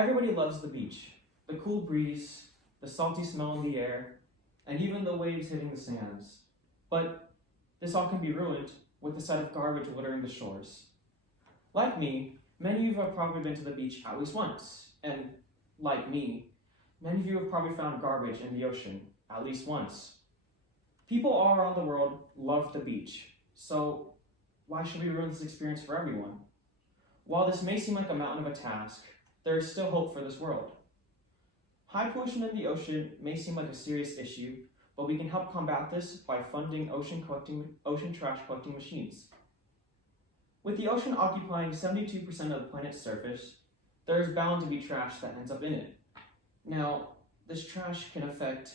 Everybody loves the beach, the cool breeze, the salty smell in the air, and even the waves hitting the sands. But this all can be ruined with the set of garbage littering the shores. Like me, many of you have probably been to the beach at least once, and like me, many of you have probably found garbage in the ocean at least once. People all around the world love the beach, so why should we ruin this experience for everyone? While this may seem like a mountain of a task, there is still hope for this world. High pollution in the ocean may seem like a serious issue, but we can help combat this by funding ocean trash collecting machines. With the ocean occupying 72% of the planet's surface, there is bound to be trash that ends up in it. Now, this trash can affect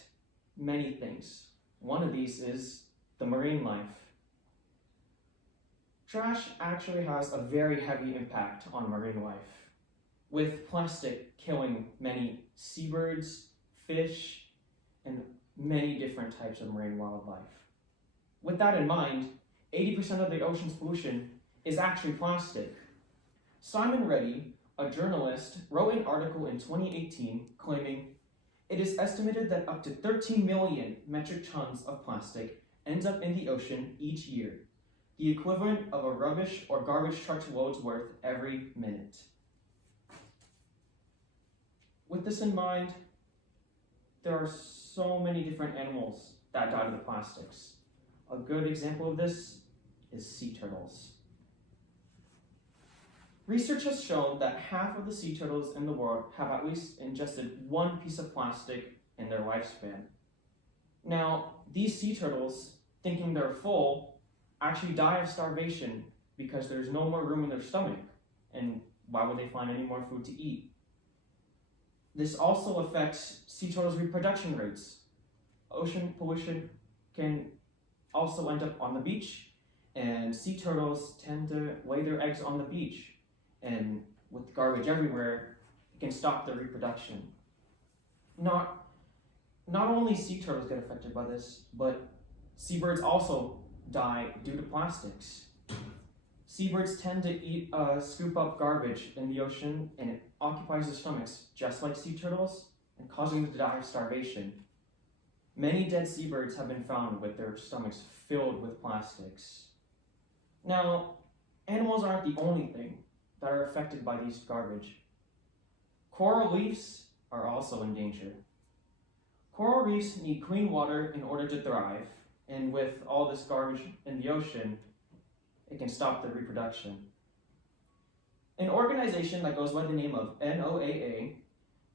many things. One of these is the marine life. Trash actually has a very heavy impact on marine life, with plastic killing many seabirds, fish, and many different types of marine wildlife. With that in mind, 80% of the ocean's pollution is actually plastic. Simon Reddy, a journalist, wrote an article in 2018 claiming it is estimated that up to 13 million metric tons of plastic ends up in the ocean each year, the equivalent of a rubbish or garbage truck's load's worth every minute. With this in mind, there are so many different animals that die to the plastics. A good example of this is sea turtles. Research has shown that half of the sea turtles in the world have at least ingested one piece of plastic in their lifespan. Now, these sea turtles, thinking they're full, actually die of starvation because there's no more room in their stomach, and why would they find any more food to eat? This also affects sea turtles' reproduction rates. Ocean pollution can also end up on the beach, and sea turtles tend to lay their eggs on the beach. And with garbage everywhere, it can stop their reproduction. Not only sea turtles get affected by this, but seabirds also die due to plastics. Seabirds tend to scoop up garbage in the ocean, and it occupies their stomachs just like sea turtles, and causing them to die of starvation. Many dead seabirds have been found with their stomachs filled with plastics. Now, animals aren't the only thing that are affected by these garbage. Coral reefs are also in danger. Coral reefs need clean water in order to thrive, and with all this garbage in the ocean, it can stop their reproduction. An organization that goes by the name of NOAA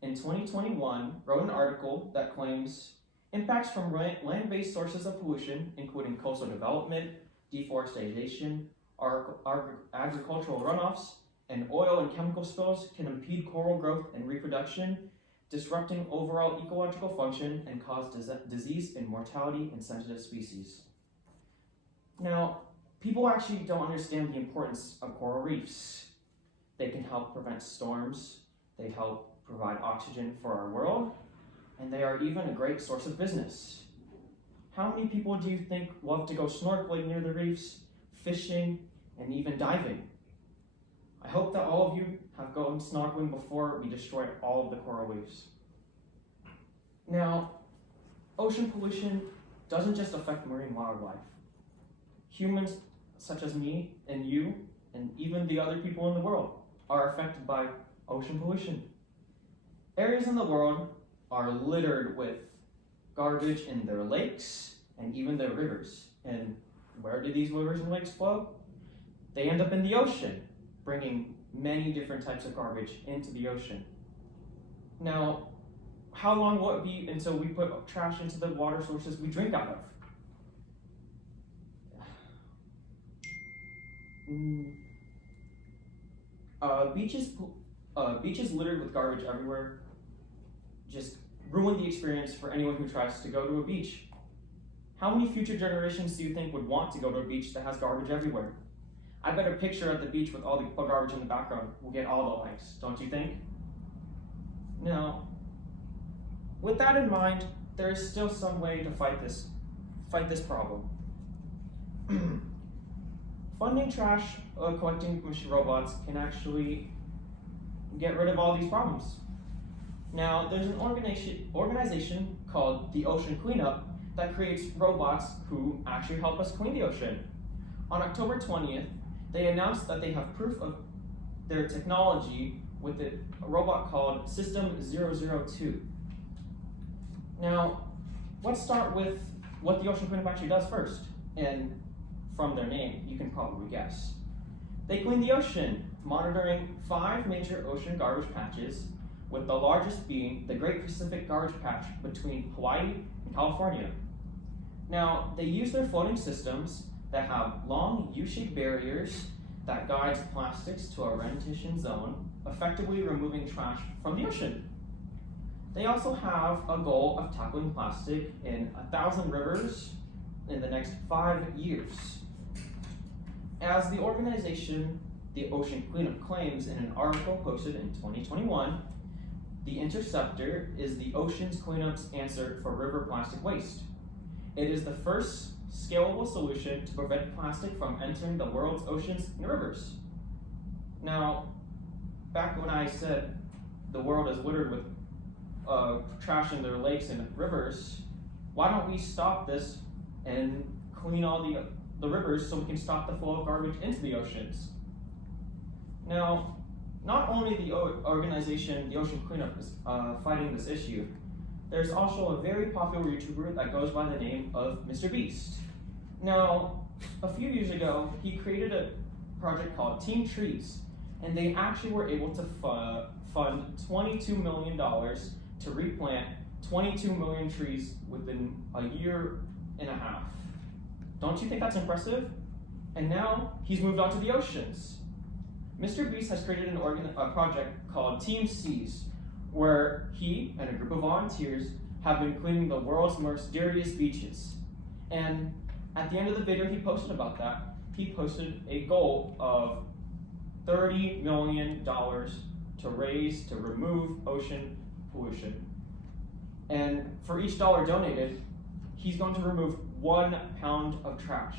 in 2021 wrote an article that claims impacts from land-based sources of pollution, including coastal development, deforestation, agricultural runoffs, and oil and chemical spills can impede coral growth and reproduction, disrupting overall ecological function and cause disease and mortality in sensitive species. Now, people actually don't understand the importance of coral reefs. They can help prevent storms, they help provide oxygen for our world, and they are even a great source of business. How many people do you think love to go snorkeling near the reefs, fishing, and even diving? I hope that all of you have gone snorkeling before we destroy all of the coral reefs. Now, ocean pollution doesn't just affect marine wildlife. Humans such as me and you, and even the other people in the world, are affected by ocean pollution. Areas in the world are littered with garbage in their lakes and even their rivers. And where do these rivers and lakes flow? They end up in the ocean, bringing many different types of garbage into the ocean. Now, how long will it be until we put trash into the water sources we drink out of? Beaches littered with garbage everywhere just ruin the experience for anyone who tries to go to a beach. How many future generations do you think would want to go to a beach that has garbage everywhere? I bet a picture at the beach with all the garbage in the background will get all the likes, don't you think? Now, with that in mind, there is still some way to fight this problem. Funding trash collecting machine robots can actually get rid of all these problems. Now, there's an organization called the Ocean Cleanup that creates robots who actually help us clean the ocean. On October 20th, they announced that they have proof of their technology with a robot called System 002. Now, let's start with what the Ocean Cleanup actually does first. And from their name, you can probably guess. They clean the ocean, monitoring 5 major ocean garbage patches, with the largest being the Great Pacific Garbage Patch between Hawaii and California. Now, they use their floating systems that have long U-shaped barriers that guides plastics to a rendition zone, effectively removing trash from the ocean. They also have a goal of tackling plastic in 1,000 rivers in the next 5 years. As the organization, the Ocean Cleanup, claims in an article posted in 2021, the Interceptor is the ocean's cleanup's answer for river plastic waste. It is the first scalable solution to prevent plastic from entering the world's oceans and rivers. Now, back when I said the world is littered with trash in their lakes and rivers, why don't we stop this and clean all the rivers so we can stop the flow of garbage into the oceans? Now, not only the organization, the Ocean Cleanup, is fighting this issue, there's also a very popular YouTuber that goes by the name of Mr. Beast. Now, a few years ago, he created a project called Team Trees, and they actually were able to fund $22 million to replant 22 million trees within a year and a half. Don't you think that's impressive? And now he's moved on to the oceans. Mr. Beast has created a project called Team Seas, where he and a group of volunteers have been cleaning the world's most dirtiest beaches. And at the end of the video he posted about that, he posted a goal of $30 million to remove ocean pollution. And for each dollar donated, he's going to remove 1 pound of trash.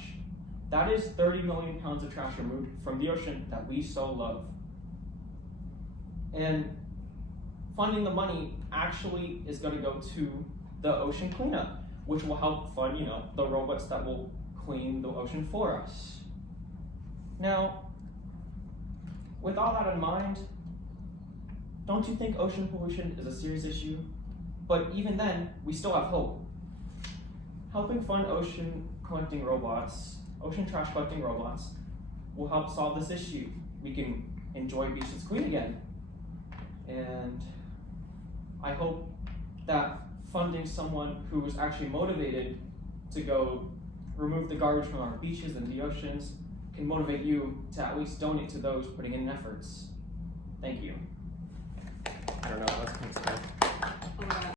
That is 30 million pounds of trash removed from the ocean that we so love. And funding the money actually is going to go to the Ocean Cleanup, which will help fund, the robots that will clean the ocean for us. Now, with all that in mind, don't you think ocean pollution is a serious issue? But even then, we still have hope. Helping fund ocean trash collecting robots will help solve this issue. We can enjoy beaches clean again. And I hope that funding someone who is actually motivated to go remove the garbage from our beaches and the oceans can motivate you to at least donate to those putting in efforts. Thank you. I don't know what else can I say.